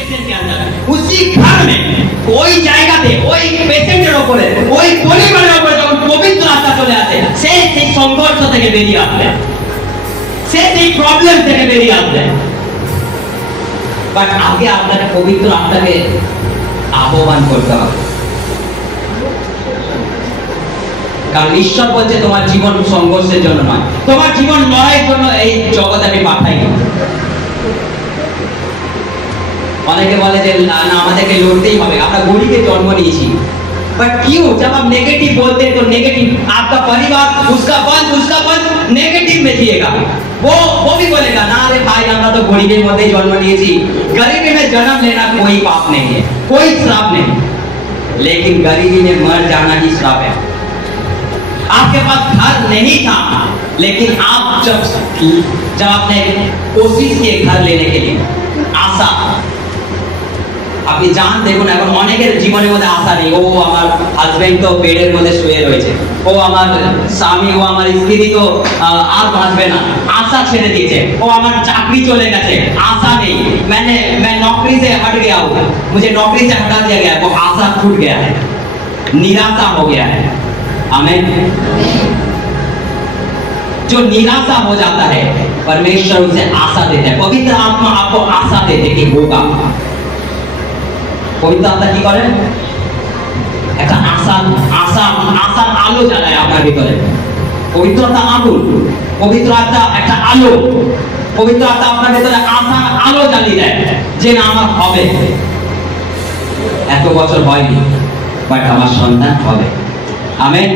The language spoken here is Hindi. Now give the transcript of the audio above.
पेशेंट के अंदर उसी घर में कोई जाएगा थे कोई पेशेंटेर উপরে ওই পরিবারের উপরে যখন পবিত্র আত্মা চলে আসে সেই সংঘর্ষ থেকে বেরিয়ে আসবে সেই প্রবলেম থেকে বেরিয়ে আসবে বাট আগে আপনাকে পবিত্র আত্মাকে আহ্বান করতে হবে কারণ ঈশ্বর বলছে তোমার জীবন সংঘর্ষের জন্য নয় তোমার জীবন লড়াইয়ের জন্য এই জগতে আমি পাঠাইনি অনেকে বলে যে না আমাদেরকে লড়তেই হবে আমরা গরিবে জন্ম নিয়েছি बट क्यों जब आप नेगेटिव बोलते हैं तो नेगेटिव आपका परिवार उसका बंद नेगेटिव में जिएगा वो भी बोलेगा ना अरे भाई हमरा तो गरीबी में जन्म लिएছি गरीबी में जन्म लेना कोई पाप नहीं है कोई श्राप नहीं लेकिन गरीबी में मर जाना ही श्राप है आपके पास घर नहीं था लेकिन आप जब आपने कोशिश की घर लेने के लिए आशा আপনি জান দেখুন এখন অনেকের জীবনের মধ্যে আশা নেই ও আমার হাজবেন্ড তো বেডের মধ্যে শুয়ে রয়েছে ও আমার স্বামী ও আমার স্ত্রী তো আর বাঁচবে না আশা ছেড়ে দিয়েছে ও আমার চাকরি চলে গেছে आशा नहीं मैं नौकरी से हट गया हूँ मुझे नौकरी से हटा दिया गया है वो आशा टूट गया है निराशा हो गया है आमीन जो निराशा हो जाता है परमेश्वर उसे आशा देता है पवित्र आत्मा आपको आशा देते कि होगा পবিত্র আত্মা কি করে একটা আশার আলো জ্বালায় আপনার ভিতরে পবিত্র আত্মা আগুন পবিত্র আত্মা একটা আলো পবিত্র আত্মা আপনার ভিতরে আশার আলো জ্বালিয়ে দেয় যে না আমার হবে এত বছর হয়নি বাট আমার সন্তান হবে আমেন।